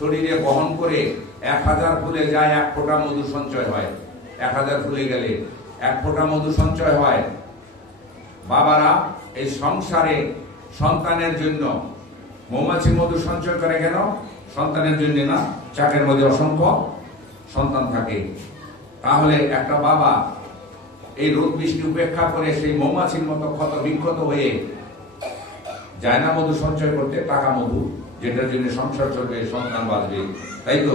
শরীরে বহন করে 1000 ফুলে যায় 1 ফোঁটা মধু সঞ্চয় হয়। 1000 ফুলে গেলে 1 ফোঁটা মধু সঞ্চয় হয়। বাবারা এই সংসারে সন্তানের জন্য মৌমাছি মধু সঞ্চয় করে কেন? সন্তানের জন্য না, চাকের মধ্যে অসংখ্য সন্তান থাকে। তাহলে একটা বাবা এই রোদ বৃষ্টি উপেক্ষা করে সেই মৌমাছির মতো ক্ষত বিক্ষত হয়ে যায় না মধু সঞ্চয় করতে, টাকা মধু, যেটার জন্য সংসার চলবে, সন্তান বাঁচবে। তাই তো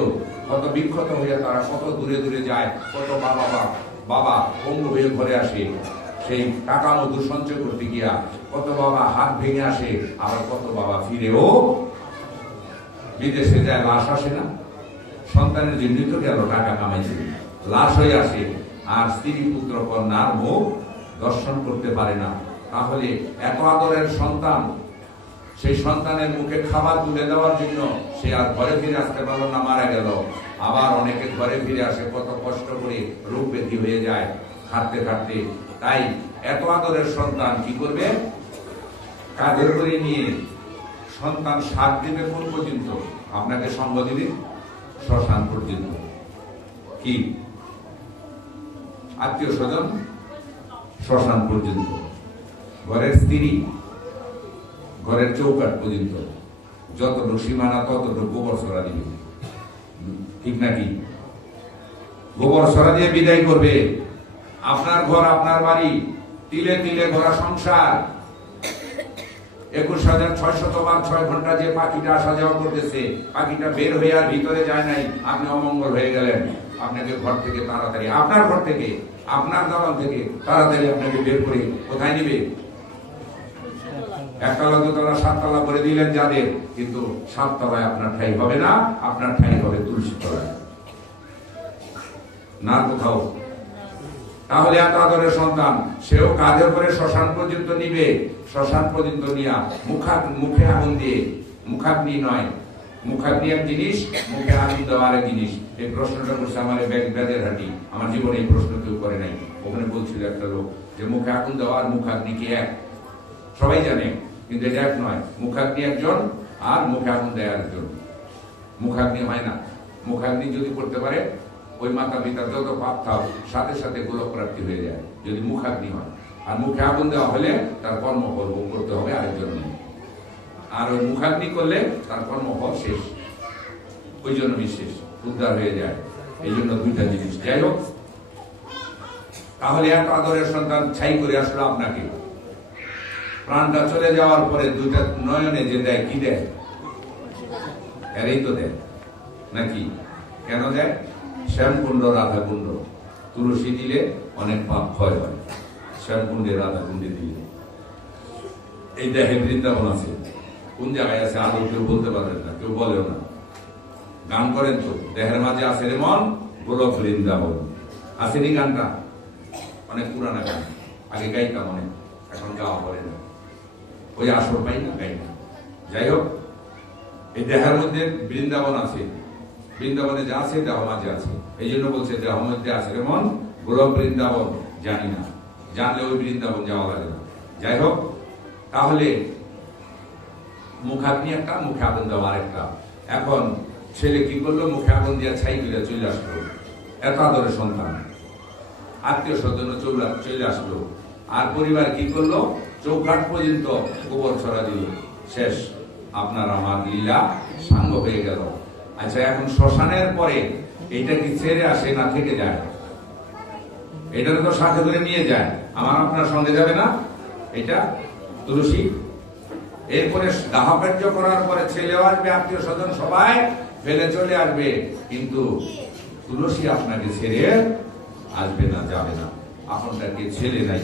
কত বিক্ষত হয়ে তারা কত দূরে দূরে যায়, কত বাবা পঙ্গু হয়ে ঘরে আসে সেই টাকা মধু সঞ্চয় করতে গিয়া, কত বাবা হাত ভেঙে আসে, আবার কত বাবা ফিরেও বিদেশে যায়, লাশ আসে না। সন্তানের জন্য তো গেল টাকা কামাইছে, লাশ হয়ে আসে, আর স্ত্রী পুত্র কন্যার মুখ দর্শন করতে পারে না। তাহলে এত আদরের সন্তান, সেই সন্তানের মুখে খাবার তুলে দেওয়ার জন্য সে আর ঘরে ফিরে আসতে পারলো না, মারা গেল। আবার অনেকে ঘরে ফিরে আসে, কত কষ্ট করে রোগ ব্যাধি হয়ে যায় খাটতে খাটতে। তাই এত আদরের সন্তান কি করবে? কাঁধে করে নিয়ে সন্তান সাত দিনে কোন পর্যন্ত? আপনাকে সঙ্গ দিবে শ্মশান পর্যন্ত। কি আত্মীয় স্বজন শ্মশান পর্যন্ত, ঘরের স্ত্রী ঘরের চৌকাঠ পর্যন্ত, যতটুকু সীমানা ততটুকু গোবর ছড়া দিবে, ঠিক নাকি? গোবর ছড়া দিয়ে বিদায় করবে। আপনার ঘর, আপনার বাড়ি, তিলে তিলে ঘোরা সংসার। 21,600 বার 6 ঘন্টা যে পাখিটা আসা যাওয়া করতেছে, পাখিটা বের হয়ে আর ভিতরে যায় নাই, আপনি অমঙ্গল হয়ে গেলেন। আপনাকে ঘর থেকে তাড়াতাড়ি, আপনার ঘর থেকে, আপনার দালান থেকে তাড়াতাড়ি আপনাকে বের করে কোথায় নিবে? 1 তলা 2 তলা 7 তলা করে দিলেন যাদের, কিন্তু 7 তলায় আপনার ঠাই হবে না, আপনার ঠাই হবে তুলসী তলায়, না কোথাও। তাহলে এত আদরের সন্তান, সেও কাঁধে করে শ্মশান পর্যন্ত নিবে। শ্মশান পর্যন্ত নিয়া মুখে আগুন দিয়ে, মুখাগ্নি নয়, মুখাগ্নি এক জিনিস, মুখে আগুন দেওয়া আরেক জিনিস। এই প্রশ্নটা করছে আমার ব্যাগের হাঁটি, আমার জীবনে এই প্রশ্ন কেউ করে নাই। ওখানে বলছিল একটা লোক যে মুখে আগুন দেওয়া আর মুখাগ্নি কি এক? সবাই জানে, কিন্তু এটা এক নয়। মুখাগ্নি একজন আর মুখে আগুন দেয় আরেকজন। মুখাগ্নি হয় না। মুখাগ্নি যদি করতে পারে ওই মাতা পিতার যত পাপ থাক সাথে সাথে গোলক প্রাপ্তি হয়ে যায় যদি মুখাগ্নি হয়। আর মুখে আগুন দেওয়া হলে তার কর্মফল ভোগ করতে হবে আরেকজন, আর ওই মুখাগ্নি করলে তার কর্মফল শেষ, ওই জন্য বিশেষ উদ্ধার হয়ে যায়। এই জন্য দুইটা জিনিস। যাই হোক, তাহলে এত আদরের সন্তান ছাই করে আসলো আপনাকে, প্রাণটা চলে যাওয়ার পরে দুইটা নয়নে যে দেয়, কি দেয়? এরই তো দেয় নাকি? কেন দেয়? শ্যামকুণ্ড রাধাকুণ্ড। তুলসী দিলে অনেক পাপ ক্ষয় হয়, শ্যামকুণ্ডে রাধাকুণ্ডে দিলে। এই দেহে বৃন্দাবন আছে, কোন জায়গায় আছে আদৌ কেউ বলতে পারবেন না, কেউ বলেও না। গান করেন তো, দেহের মাঝে আছে রে মন গোলক বৃন্দাবন। আসেনি গানটা? অনেক পুরানা গান, আগে গাইতাম অনেক, এখন গাওয়া পড়ে না, ওই আসর পাই না, গাই না। যাই হোক, এই দেহের মধ্যে বৃন্দাবন আছে, বৃন্দাবনে যা আছে দেহ মাঝে আছে। এই জন্য বলছে দেহ মধ্যে আছে রে মন গোলক বৃন্দাবন। জানি না, জানলে ওই বৃন্দাবন যাওয়া লাগে না। যাই হোক, তাহলে মুখাগ্নি একটা, মুখে আগুন দেওয়া আরেকটা। এখন ছেলে কি করলো? মুখে আগুন দিয়ে ছাই করে চলে আসলো। এত আদরের সন্তান, আত্মীয় স্বজন চলে আসলো। আর পরিবার কি করলো? চৌকাঠ পর্যন্ত গোবর ছড়া দিল। শেষ, আপনার আমার লীলা সাঙ্গ হয়ে গেল। আচ্ছা, এখন শ্মশানের পরে এইটা কি ছেড়ে আসে না থেকে যায়? এটা তো সাথে করে নিয়ে যায়, আমার আপনার সঙ্গে যাবে না। এটা তুলসী। এরপরে দাহ কার্য করার পরে ছেলেও আসবে, আত্মীয় স্বজন সবাই ফেলে চলে আসবে, কিন্তু তুলসী আপনাকে ছেড়ে আসবে না, যাবে না। আপনাকে ছেলে নাই,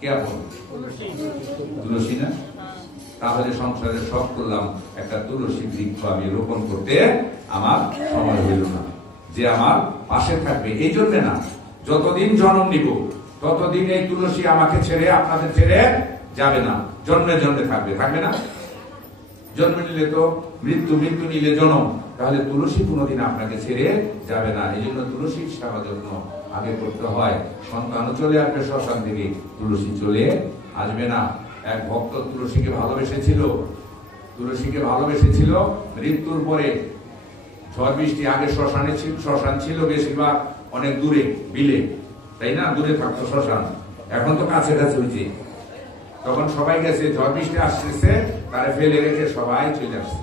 কে আপন? তুলসী না? তাহলে সংসারে সব করলাম, একটা তুলসী বৃক্ষ আমি রোপণ করতে আমার সময় হইল না, যে আমার পাশে থাকবে। এই জন্য না, যতদিন জন্ম নিব ততদিন এই তুলসী আমাকে ছেড়ে, আপনাদের ছেড়ে যাবে না, জন্মে জন্মে থাকবে, থাকবে না? জন্ম নিলে তো মৃত্যু, মৃত্যু নিলে জন্ম, তাহলে তুলসী কোনোদিন আপনাকে ছেড়ে যাবে না। এই জন্য তুলসীর সেবা যত্ন আগে করতে হয়। সন্তানও চলে আসবে শ্মশান থেকে, তুলসী চলে আসবে না। এক ভক্ত তুলসীকে ভালোবেসেছিল, তুলসীকে ভালোবেসেছিল, মৃত্যুর পরে ঝড় বৃষ্টি, আগে শ্মশান ছিল বেশিরভাগ অনেক দূরে বিলে, তাই না, দূরে থাকতো শ্মশান, এখন তো কাছে কাছে হয়েছে। তখন সবাই গেছে, ঝড় বৃষ্টি আসতেছে, তারা ফেলে রেখে সবাই চলে আসছে।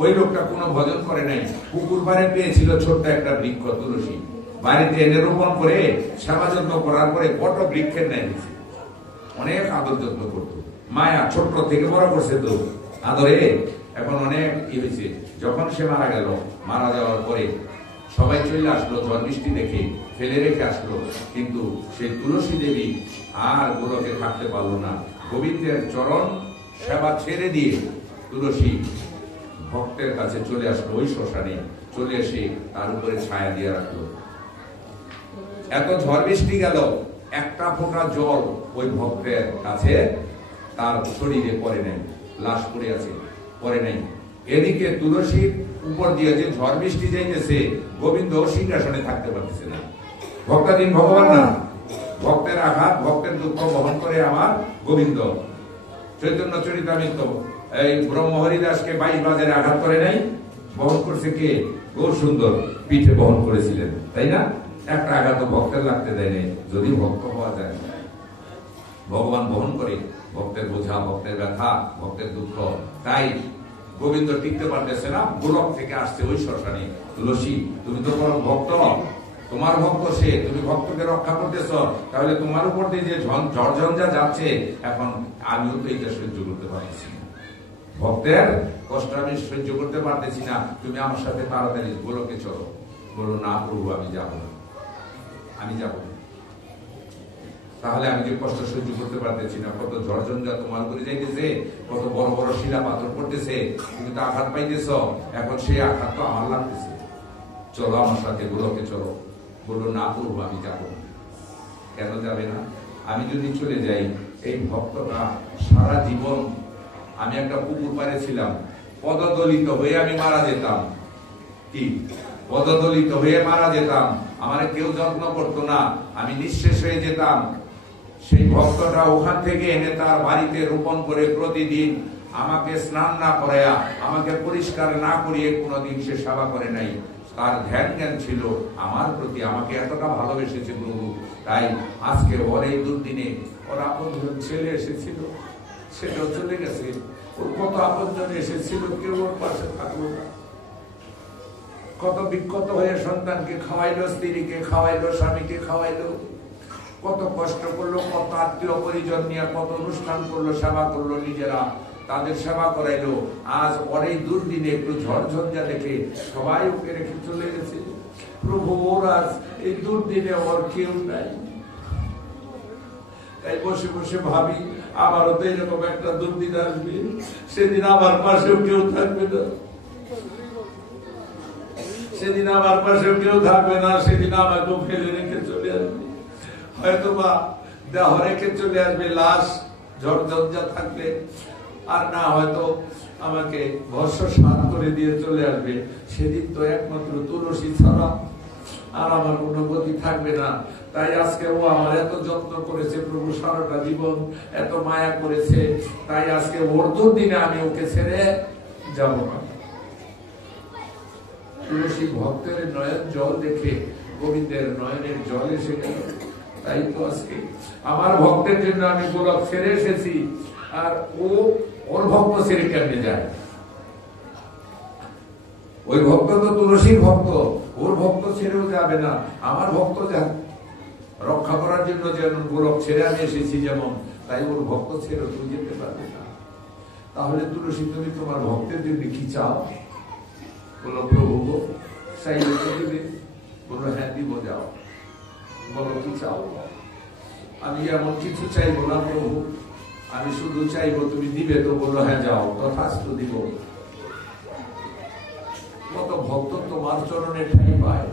ওই লোকটা কোনো ভজন করে নাই, পুকুর পাড়ে পেয়েছিল ছোট্ট একটা বৃক্ষ তুলসী, বাড়িতে এনে রোপণ করে সেবা যত্ন করার পরে বট বৃক্ষের ন্যায় দিয়েছে, অনেক আদর যত্ন করতো, মায়া ছোট্ট থেকে বড় করছে তো আদরে, এখন অনেক হয়েছে। যখন সে মারা গেল, মারা যাওয়ার পরে সবাই চলে আসলো, ঝড় বৃষ্টি দেখে ফেলে রেখে আসলো, কিন্তু সেই তুলসী দেবী আর গোলকে থাকতে পারলো না। গোবিন্দের চরণ সেবা ছেড়ে দিয়ে তুলসী ভক্তের কাছে চলে আসলো, ওই শ্মশানে চলে এসে তার উপরে ছায়া দিয়ে রাখলো। এত ঝড় বৃষ্টি গেল, একটা ফোঁটা জল ওই ভক্তের কাছে তার শরীরে পড়ে নেই, লাশ পড়ে আছে, পড়ে নেই। এদিকে তুলসীর উপর দিয়ে যে ঝড় বৃষ্টি যাইতেছে, গোবিন্দ সিংহাসনে থাকতে পারতেছে না। ভক্তাধীন ভগবান না, ভক্তের আঘাত, ভক্তের দুঃখ বহন করে আমার গোবিন্দ। চৈতন্য চরিতামৃত এই ব্রহ্মহরি দাসকে 22 বাজারে আঘাত করে নাই, বহন করছে কে? গৌর সুন্দর পিঠে বহন করেছিলেন, তাই না? একটা আঘাত ভক্তের লাগতে দেয় নাই, যদি ভক্ত হওয়া যায়। ভগবান বহন করে ভক্তের বোঝা, ভক্তের ব্যথা, ভক্তের দুঃখ। তাই গোবিন্দ টিকতে পারতেছে না, গোলক থেকে আসছে ওই শ্মশানে। তুলসী, তুমি তো বড় ভক্ত, তোমার ভক্ত সে, তুমি ভক্তকে রক্ষা করতেছ, তাহলে তোমার উপর দিয়ে যে ঝড়ঝঞ্ঝা যাচ্ছে, এখন আমিও তো এটা সহ্য করতে পারতেছি না, ভক্তের কষ্ট আমি সহ্য করতে পারতেছি না, তুমি আমার সাথে তাড়াতাড়ি গোলকে চলো। বলো, না প্রভু, আমি যাব না, আমি যাব না। তাহলে আমি যে কষ্ট সহ্য করতে পারতেছি না, কত ঝড়ঝঞ্ঝা তোমার উপরে যাইতেছে, কত বড় বড় শিলা পাথর পড়তেছে, তুমি তো আঘাত পাইতেছ, এখন সেই আঘাত তো আমার লাগতেছে, চলো আমার সাথে গোলকে চলো। বললো, না প্রভু, আমি যাব না। কেন যাবে না? আমি যদি চলে যাই, এই ভক্তটা সারা জীবন, আমি একটা পুকুর পাড়ে ছিলাম, পদদলিত হয়ে আমি মারা যেতাম। কি? পদদলিত হয়ে মারা যেতাম, আমার কেউ যত্ন করতো না, আমি নিঃশেষ হয়ে যেতাম। সেই ভক্তটা ওখান থেকে এনে তার বাড়িতে রোপণ করে প্রতিদিন আমাকে স্নান না করাইয়া, আমাকে পরিষ্কার না করিয়ে কোনোদিন সে সেবা করে নাই। তার ধ্যান জ্ঞান ছিল আমার প্রতি, আমাকে এতটা ভালোবেসেছে প্রভু। তাই আজকে ওর এই দুর্দিনে ওর আপনজন ছেলে এসেছিল, সেটাও চলে গেছে। ওর কত আপনজন এসেছিল, কেউ ওর পাশে থাকলো না। কত বিক্ষত হয়ে সন্তানকে খাওয়াইলো, স্ত্রীকে খাওয়াইলো, স্বামীকে খাওয়াইলো, কত কষ্ট করলো, কত আত্মীয় পরিজন নিয়ে কত অনুষ্ঠান করলো, সেবা করলো, নিজেরা তাদের সেবা করাইলো। আজ অনেক দুর্দিনে একটু ঝড়ঝঞ্ঝা দেখে সবাই ওকে রেখে চলে গেছে। প্রভু, ওর আজ এই দুর্দিনে ওর কেউ নাই। তাই বসে বসে ভাবি, আমারও তো এরকম একটা দুর্দিন আসবে, সেদিন আমার পাশেও কেউ থাকবে না, সেদিন আমার পাশেও কেউ থাকবে না, সেদিন আমাকেও ফেলে রেখে চলে আসবে, হয়তো বা দেহ রেখে চলে আসবে লাশ ঝড়ঝঞ্ঝা থাকলে, আর না হয়তো আমাকে ভস্য স্নান করে দিয়ে চলে আসবে। সেদিন তো একমাত্র তুলসী ছাড়া আর আমার কোনো গতি থাকবে না। তাই আজকে ও আমার এত যত্ন করেছে প্রভু, সারাটা জীবন এত মায়া করেছে, তাই আজকে ওর দুর্দিনে আমি ওকে ছেড়ে যাব না। তুলসী ভক্তের নয়ন জল দেখে গোবিন্দের নয়নের জল এসে গেল। তাই তো আজকে আমার ভক্তের জন্য আমি গোলক ছেড়ে এসেছি, আর ও ওর ভক্ত ছেড়ে কেমনে যায়? ওই ভক্ত তো তুলসীর ভক্ত, ওর ভক্ত ছেড়েও যাবে না। আমার ভক্ত যা রক্ষা করার জন্য যেমন গোলক ছেড়ে আমি এসেছি, যেমন তাই ওর ভক্ত ছেড়ে তুই যেতে পারবে না। তাহলে তুলসী, তুমি তোমার ভক্তের জন্য কি চাও? বলো, প্রভু গো, চাইলে তো দিবে। বলো, হ্যাঁ দিব, যাও, বলো কি চাও। আমি এমন কিছু চাইবো না প্রভু, আমি শুধু চাইবো তুমি দিবে। তো বললো, হ্যাঁ যাও, তথাস্তু দিব। কত ভক্ত তোমার চরণে ঠাঁই পায়।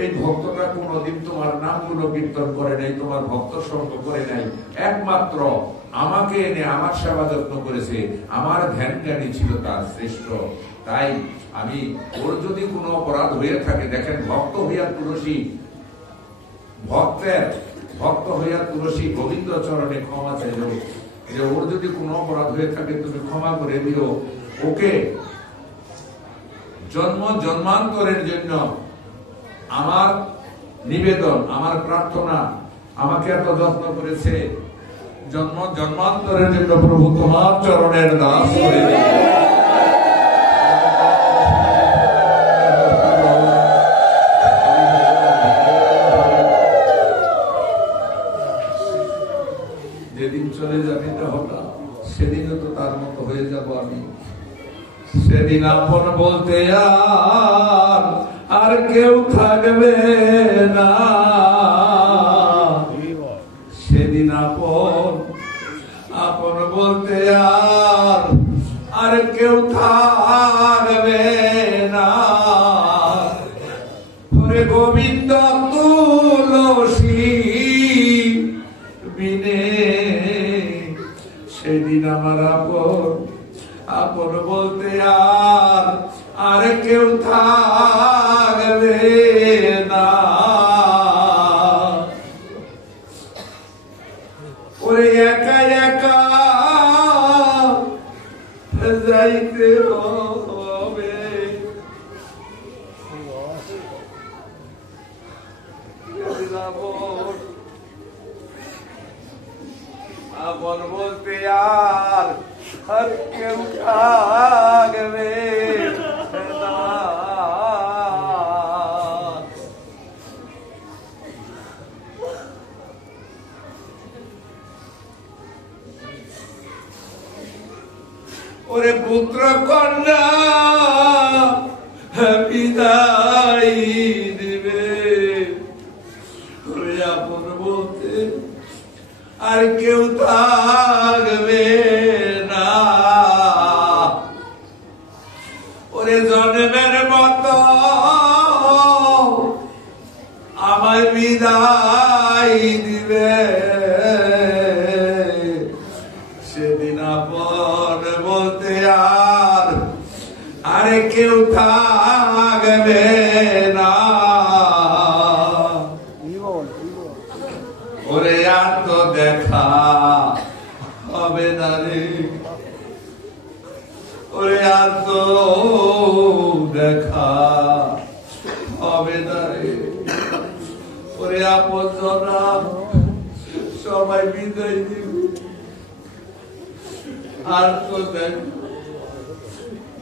এই ভক্তটা কোনদিন তোমার নামগুলো কীর্তন করে নাই, তোমার ভক্ত সঙ্গ করে নাই, একমাত্র আমাকে এনে আমার সেবা যত্ন করেছে, আমার ধ্যান জ্ঞানী ছিল তার শ্রেষ্ঠ। তাই আমি ওর যদি কোনো অপরাধ হয়ে থাকে, দেখেন, ভক্ত হইয়া তুলসী, ভক্ত হইয়া তুলসী গোবিন্দ চরণে ক্ষমা চাইল যে ওর যদি কোনো অপরাধ হয়ে থাকে তুমি ক্ষমা করে দিও, ওকে জন্ম জন্মান্তরের জন্য আমার নিবেদন, আমার প্রার্থনা, আমাকে এত যত্ন করেছে, জন্ম জন্মান্তরের জন্য প্রভু তোমার চরণের দাস করে যেদিন চলে যাবে দেহটা, সেদিনও তো তার মতো হয়ে যাব আমি। সেদিন আপন বলতে আর কেউ থাকবে না, সেদিন আপন বলতে আর কেউ থাকবে না। হরে গোবিন্দ তুলসী বিনে সেদিন আমার আপন বলতে আর কেউ থাকবে না। ওরে একা একা যাইতে হবে, আপন বলতে আর কেউ থাকবে না। ওরে পুত্র কন্যা বিদায় দিবে, ওরে আপন বলতে আর কেউ থাকবে না। ওরে জন্মের মতো আমায় বিদায় দিবে, সেদিন আপন বলতে আর কেউ থাকবে না। ওরে আর তো দেখা হবে না রে, ওরে আর তো দেখা হবে না রে। ওরে আপনজনরা সবাই বিদায় দিবে, আর তো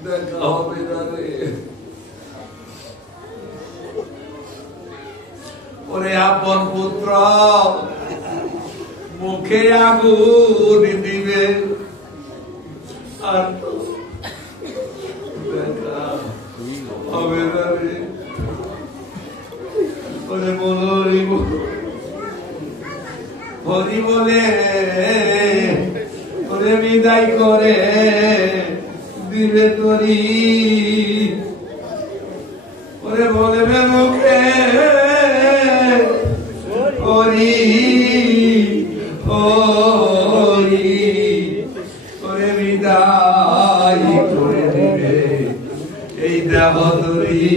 দেখা হবে না রে। ওরে আপন পুত্র মুখে আগুন দিবে, আর তো দেখা হবে না রে। ওরে হরি বলে ওরে বিদায় করে দিবে তরি, ওরে বলবে মুখে হরি হরি, ওরে বিদায় করে দিবে এই দেহ তরি।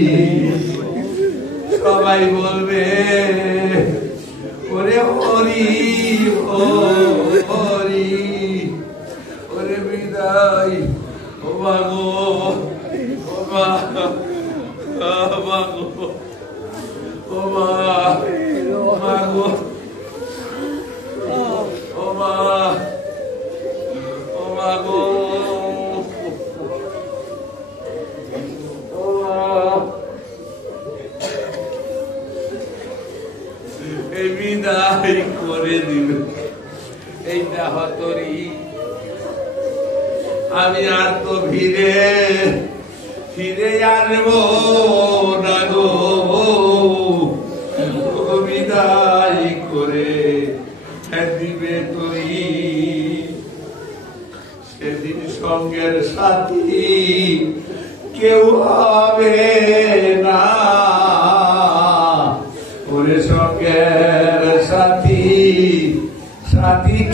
সবাই বলবে ওরে হরি হরি, ওরে বিদায় ও মাগো ও মা মাগো ও মা মাগো ও মা ও মাগো ও মা। এই বিদায় করে দিল এই দেহ তরি, আমি আর তো ফিরে আসবো না গো। বিদায় করে দিবে তরি, সেদিন সঙ্গের সাথী কেউ হবে না। ওরে সঙ্গের সাথী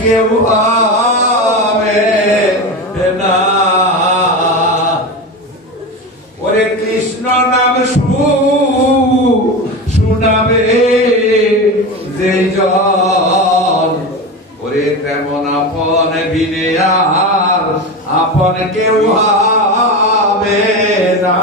কেউ হবে না। ওরে কৃষ্ণ নাম শুনাবে যে জন, ওরে তেমন আপন বিনে আর আপন কেউ হবে না।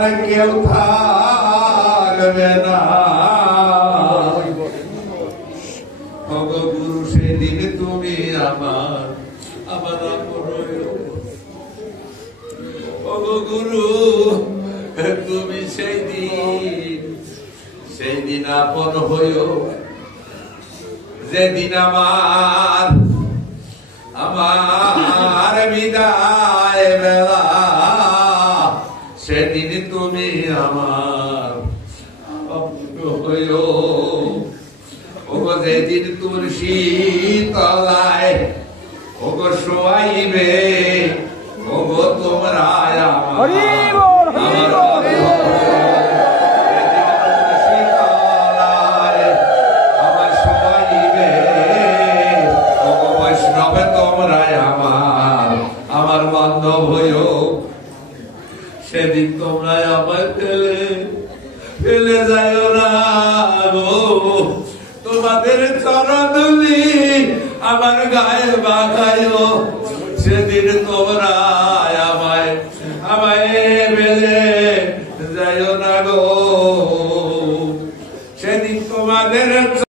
আর কেউ থাকবে না। ওগো গুরু সেদিন তুমি আমার আপন হইও। ওগো গুরু তুমি সেই দিন আপন হইও যেদিন আমার বিদায় বেলা, সেদিন তুমি আমার আপন হইও। ওগো যেদিন তুলসী তলায় ওগো শোয়াইবে, ওগো তোমরা আমার শোয়াইবে, ওগো বৈষ্ণবে তোমরা আমার বান্ধব হইও। সেদিন তোমরা আমার ফেলে যাইও না গো, তোমাদের চরণধূলি আমার গায়ে বাঁধাইও। সেদিন তোমরা আমায় ফেলে যাইও না গো, সেদিন তোমাদের